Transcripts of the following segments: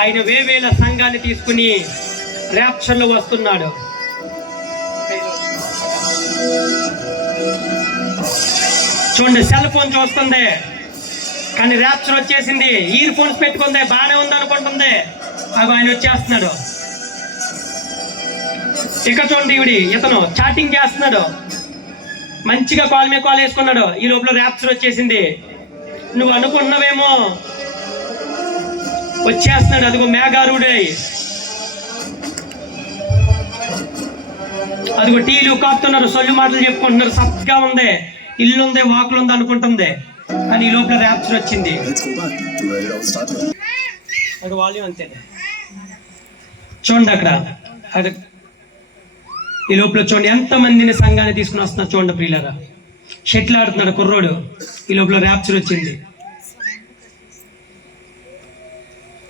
ఆయన వేవేల సంఘాన్ని తీసుకుని ర్యాప్చర్లో వస్తున్నాడు. చూడండి సెల్ ఫోన్ చూస్తుంది. కానీ ర్యాప్చర్ వచ్చేసింది. ఇయర్ ఫోన్స్ పెట్టుకుంది. బాగానే ఉంది అనుకుంటుంది అవి ఆయన వచ్చేస్తున్నాడు. ఇక్కడ చూడండి ఇవిడి ఇతను చాటింగ్ చేస్తున్నాడు. మంచిగా కాల్ మీద కాల్ వేసుకున్నాడు. ఈ లోపల ర్యాప్చర్ వచ్చేసింది. నువ్వు అనుకున్నవేమో వచ్చేస్తున్నాడు. అదిగో మేఘారుడే అదిగో టీలు కాపుతున్నారు సొల్లు మాటలు చెప్పుకుంటున్నారు. సత్గా ఉంది. ఇల్లు ఉంది వాకులు ఉంది అనుకుంటుంది. కానీ ఈ లోపల ర్యాప్చర్ వచ్చింది. Let's అది వాల్యూమ్ అంతే. చూడండి అక్కడ. అక్కడ ఈ లోపల చూడండి. ఎంత మందిని సంఘాన్ని తీసుకుని వస్తున్నారు చూడండి ప్రియులరా. షెట్లు ఆడుతున్నాడు కుర్రోడు. ఈ లోపల ర్యాప్చర్ వచ్చింది.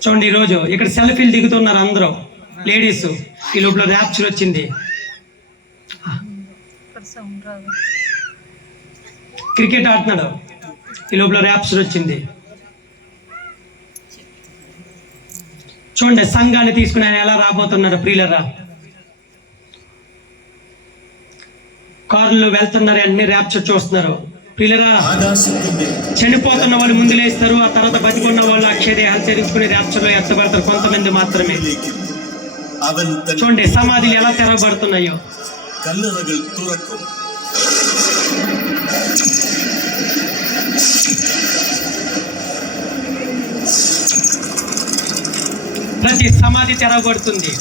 చూడండి ఈరోజు ఇక్కడ సెల్ఫీలు దిగుతున్నారు అందరూ లేడీస్. ఈ లోపల ర్యాప్చర్ వచ్చింది. క్రికెట్ ఆడుతున్నాడు. ఈ లోపల ర్యాప్చర్ వచ్చింది. చూడండి సంఘాన్ని తీసుకుని ఆయన ఎలా రాబోతున్నాడు ప్రియులరా. కారులో వెళ్తున్నారు అన్ని ర్యాప్చర్ చూస్తున్నారు. ప్రియులరా. చనిపోతున్న వాళ్ళు ముందు లేస్తారు ఆ తర్వాత బతికున్న వాళ్ళు అక్షయదేహాలు చేయించుకునే అర్చలో ఎత్తబడతారు కొంతమంది మాత్రమే. చూడండి సమాధులు ఎలా తెరవబడుతున్నాయో. ప్రతి సమాధి తెరవబడుతుంది.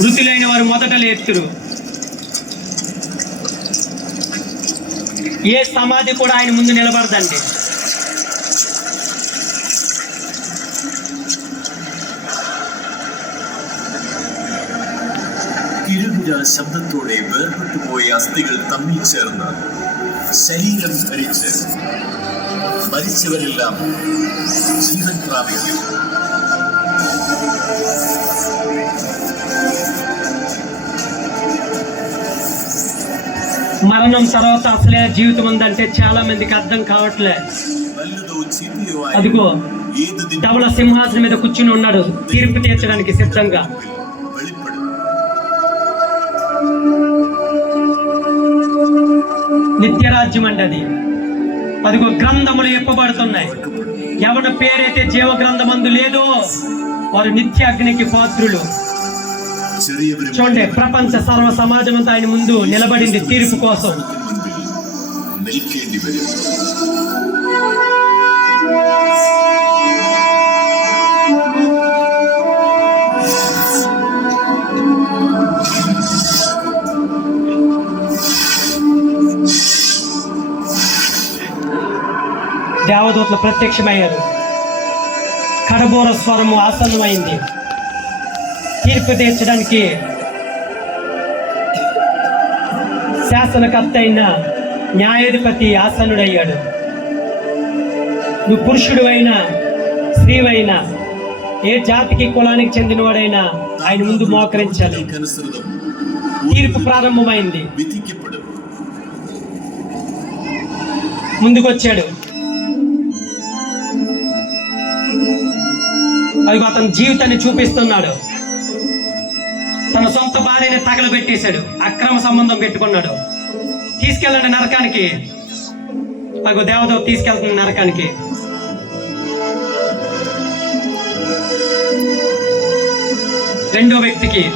మృతులైన వారు మొదట లేపుతురు. ఏ సమాధి కూడా ఆయన ముందు నిలబడదండి കിരുവിര ശബ്ദത്തോടെ വേർപെട്ടു പോയ അസ്ഥികൾ തമ്മിൽ ചേർന്ന് ശരീരം ധരിച്ച് മരിച്ചവരെല്ലാം ജീവൻ പ്രാപിക്കും మరణం తర్వాత అసలే జీవితం ఉందంటే చాలా మందికి అర్థం కావట్లే. అదిగో డబుల సింహాసనం మీద కూర్చుని ఉన్నాడు. తీర్పు తీర్చడానికి సిద్ధంగా. నిత్యరాజ్యం అండి అది. అదిగో గ్రంథములు ఎప్పబడుతున్నాయి ఎవరి పేరైతే జీవ గ్రంథమందు లేదో వారు నిత్య అగ్నికి పాత్రులు. చూడండి ప్రపంచ సర్వ సమాజం అంతా ఆయన ముందు నిలబడింది తీర్పు కోసం. దేవదూతలు ప్రత్యక్షమయ్యారు. కడబోర స్వరము ఆసన్నమైంది. తీర్పు తీర్చడానికి శాసనకర్త అయిన న్యాయాధిపతి ఆసనుడయ్యాడు. నువ్వు పురుషుడు అయినా స్త్రీవైనా ఏ జాతికి కులానికి చెందినవాడైనా ఆయన ముందు మోకరించాలి. తీర్పు ప్రారంభమైంది. ముందుకొచ్చాడు. అది అతని జీవితాన్ని చూపిస్తున్నాడు. తన సొంత భార్యని తగలబెట్టేశాడు. అక్రమ సంబంధం పెట్టుకున్నాడు. తీసుకెళ్ళండి నరకానికి. మాకు దేవదేవ తీసుకెళ్తుంది నరకానికి. రెండో వ్యక్తికి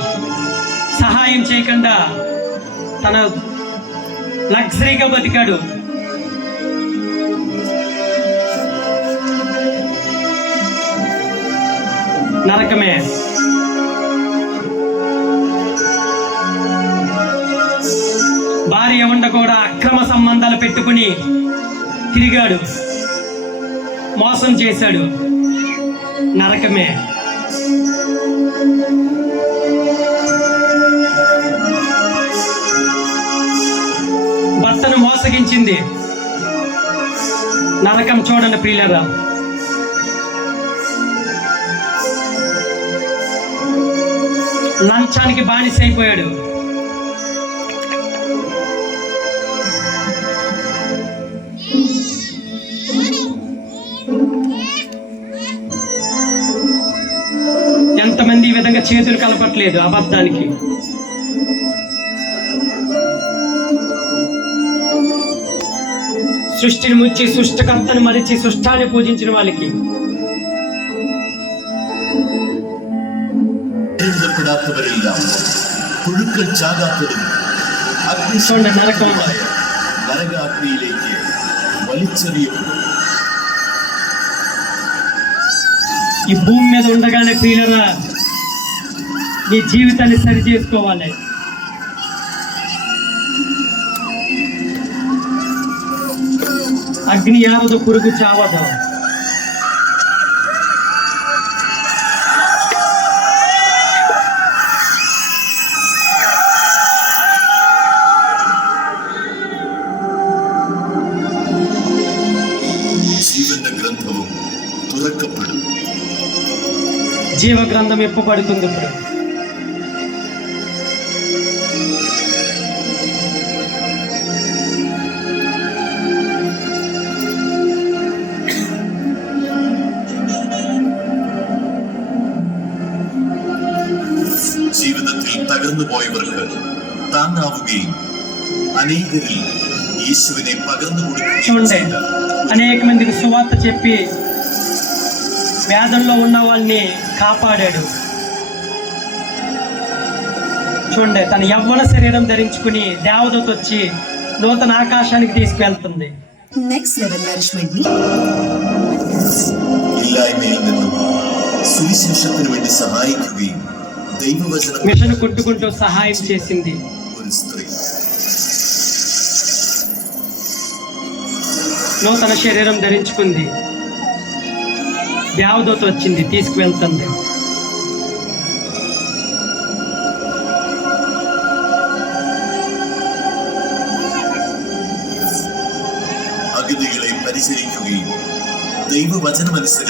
సహాయం చేయకుండా తన లగ్జరీగా బతికాడు. నరకమే. కూడా అక్రమ సంబంధాలు పెట్టుకుని తిరిగాడు. మోసం చేశాడు. నరకమే. భర్తను మోసగించింది. నరకం చూడండి ప్రియులరా. లంచానికి బానిస చేతులు కలపట్లేదు అబద్ధానికి సృష్టిని ముచ్చి సృష్టికర్తను మరిచి సృష్టాన్ని పూజించిన వాళ్ళకి എഴുതപ്പെടാത്തവരെല്ലാം പുഴുക്കൾ ചാകാത്തതും చూడండి, നരകം. അഗ്നിശൂന്യമായ നരകാഗ്നിയിലേക്ക് വലിച്ചെറിയപ്പെടും ఈ భూమి మీద ఉండగానే ప్రియులరా నీ జీవితాన్ని సరి చేసుకోవాలి. అగ్ని యావద పురుగు చావద. జీవ గ్రంథం ఇప్పబడుతుంది ఇప్పుడు? താങ്ങാവുകയും അനേകരിൽ യേശുവിനെ പകർന്നു കൊടുക്കുകയും చూడండి ചെയ്ത అనేక మందికి సువార్త చెప్పి వ్యాధుల్లో ఉన్న వాళ్ళని కాపాడాడు చూడండి తన యవ్వన శరీరం ధరించుకుని దేవదూత వచ్చి నూతన ఆకాశానికి తీసుకువెళ్తుంది Next level nourishment meal. ഇല്ലായ്മയിൽ നിന്നും സുവിശേഷത്തിന് വേണ്ടി സഹായിക്കുകയും ദൈവവചനം మిషన్ కొట్టుకుంటూ సహాయం చేసింది నూతన శరీరం ధరించుకుంది. దేవదూత వచ్చింది తీసుకువెళ్తుంది.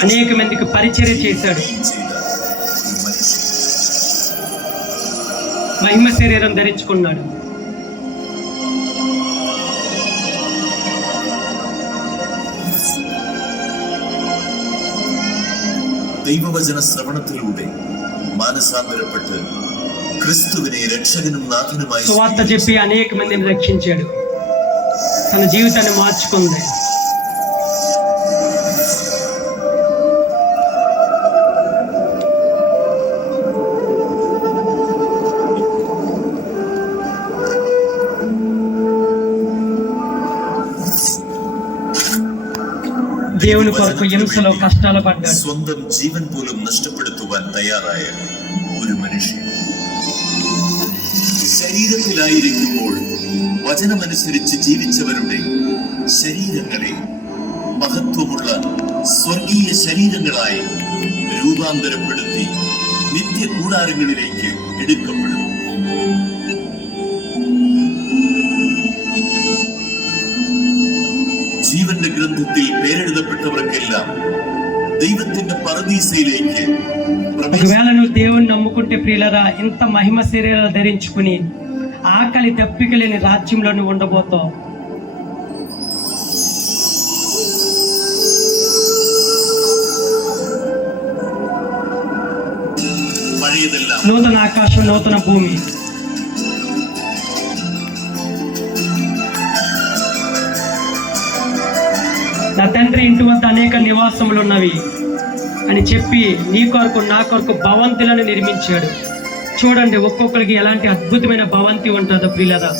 అనేక మందికి పరిచర్య చేశాడు. మహిమ శరీరం ధరించుకున్నాడు. ദൈവവചന ശ്രവണത്തിലൂടെ മാനസാന്തരപ്പെട്ട് ക്രിസ്തുവിനെ രക്ഷകനും നാഥനുമായി సువార్త చెప్పి అనేక మందిని రక్షించాడు తన జీవితాన్ని మార్చుకుంది దేవుని కొరకు హింసలో కష్టాలు పడ్డాడు സ്വന്തം ജീവൻ പോലും നഷ്ടപ്പെടുത്തുവാൻ തയ്യാറായ ഒരു മനുഷ്യൻ ശരീരത്തിലായിരിക്കുമ്പോൾ വചനമനുസരിച്ച് ജീവിച്ചവരുടെ ശരീരങ്ങളെ മഹത്വമുള്ള സ്വർഗീയ ശരീരങ്ങളായി രൂപാന്തരപ്പെടുത്തി നിത്യ കൂടാരങ്ങളിലേക്ക് എടുക്കപ്പെടും പേരെഴുതപ്പെട്ടവർക്കെല്ലാം ദൈവത്തിന്റെ പറദീസയിലേക്ക് പ്രവേശ ఒకవేళ నువ్వు దేవుని నమ్ముకుంటే ప్రియులరా ఇంత మహిమ శరీరాలు ధరించుకుని ఆకలి దప్పిక లేని రాజ్యంలో నువ్వు ఉండబోతావు പഴയതെല്ലാം నూతన ఆకాశం నూతన భూమి నా తండ్రి ఇంటి వద్ద అనేక నివాసములు ఉన్నవి అని చెప్పి నీ కొరకు నా కొరకు భవంతులను నిర్మించాడు. చూడండి ఒక్కొక్కరికి ఎలాంటి అద్భుతమైన భవంతి ఉంటుందో ప్రియులరా.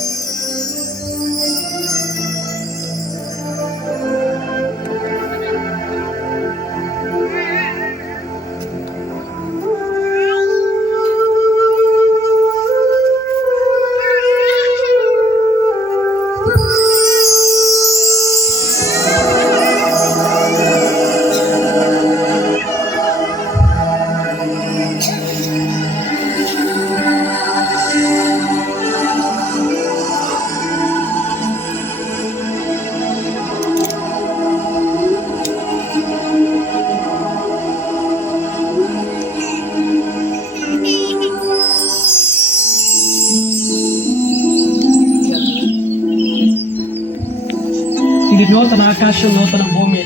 ఆకాశం నూతన భూమి.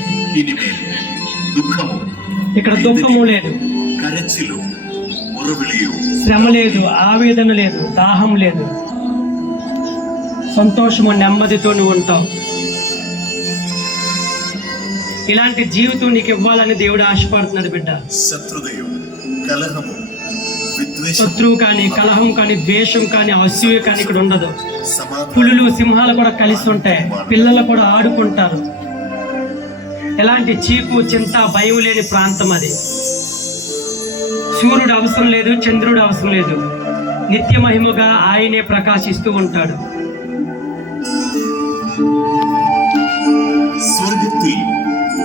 ఇక్కడ దుఃఖము లేదు. శ్రమ లేదు ఆవేదన లేదు దాహం లేదు. సంతోషము నెమ్మదితో నువ్వు ఉంటావు. ఇలాంటి జీవితం నీకు ఇవ్వాలని దేవుడు ఆశపడుతున్నాడు బిడ్డ. శత్రువు కానీ కలహం కానీ ద్వేషం కానీ అసూయ కానీ ఇక్కడ ఉండదు. పులులు సింహాలు కూడా కలిసి ఉంటాయి. పిల్లలు కూడా ఆడుకుంటారు. ఎలాంటి చీకు చింత భయం లేని ప్రాంతం అది సూర్యుడు అవసరం లేదు చంద్రుడు అవసరం లేదు నిత్య మహిమగా ఆయనే ప్రకాశిస్తూ ఉంటాడు സ്വർഗത്തിൽ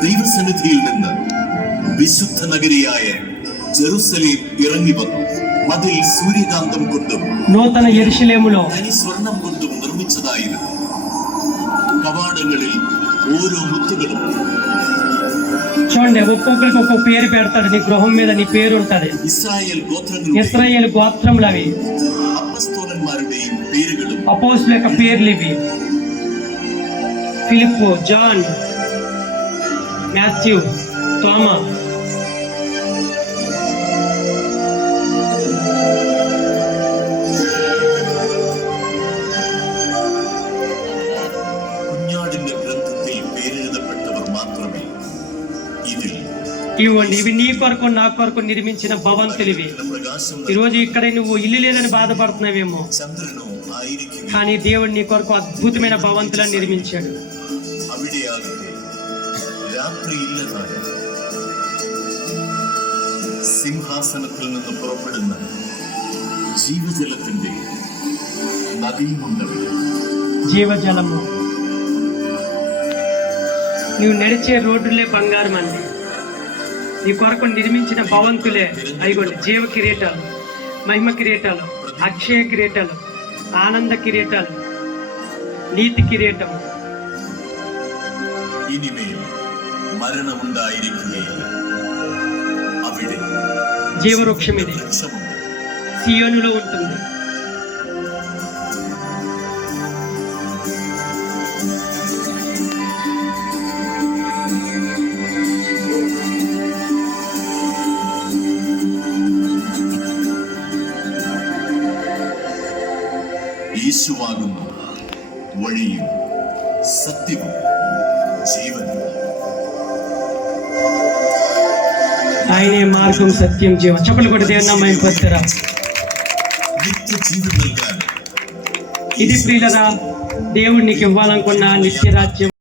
ദൈവസന്നിധിയിൽ നിന്ന് വിശുദ്ധ നഗരിയായ ജെറുസലേം ഇറങ്ങി വന്നു മതിൽ സൂര്യകാന്തം കൊണ്ടും నూతన ఎరుషలేములో തനി സ്വർണം കൊണ്ടും നിർമ്മിച്ചതായിരുന്നു കവാടങ്ങളിൽ ഓരോ മുത്തുകളും చూడండి ఒక్కొక్కరికి ఒక్కొక్క పేరు పెడతాడు నీ గృహం మీద నీ పేరు ఉంటుంది. ఇస్రాయేల్ గోత్రములు అవి. అపోస్తుల యొక్క పేర్లు ఇవి. ఫిలిప్ జాన్ మాథ్యూ థామా ఇవ్వండి ఇవి నీ కొరకు నా కొరకు నిర్మించిన భవంతులు ఇవి പ്രകാശം ఈరోజు ఇక్కడ నువ్వు ఇల్లు లేదని బాధపడుతున్నావేమో ചന്ദ്രനോ ആയിരിക്കുക కానీ దేవుడు నీ కొరకు అద్భుతమైన భవంతులను నిర్మించాడు അവിടെയാകട്ടെ രാത്രിയില്ലതായ സിംഹാസനത്തിൽ നിന്ന് പുറപ്പെടുന്ന ജീവജലത്തിന്റെ നദിയുമുണ്ടവിടെ జీవజలము నువ్వు నడిచే రోడ్డులే బంగారం అండి నీ కొరకు నిర్మించిన భవంతులే అవి జీవ కిరీటాలు మహిమ కిరీటాలు అక్షయ కిరీటాలు ఆనంద కిరీటాలు నీతి కిరీటం. జీవవృక్షం ఇది సీయోనులో ఉంటుంది. ಯೇಸುವಾಗುಮ వడియు సత్యము జీవము. ఆయనే మార్గం సత్యం జీవం చెప్పలు కూడా దేవుని అమ్మాయి పొందుతారా? ఇది ప్రియులరా దేవుడు నీకు ఇవ్వాలనుకున్న నిత్య రాజ్యం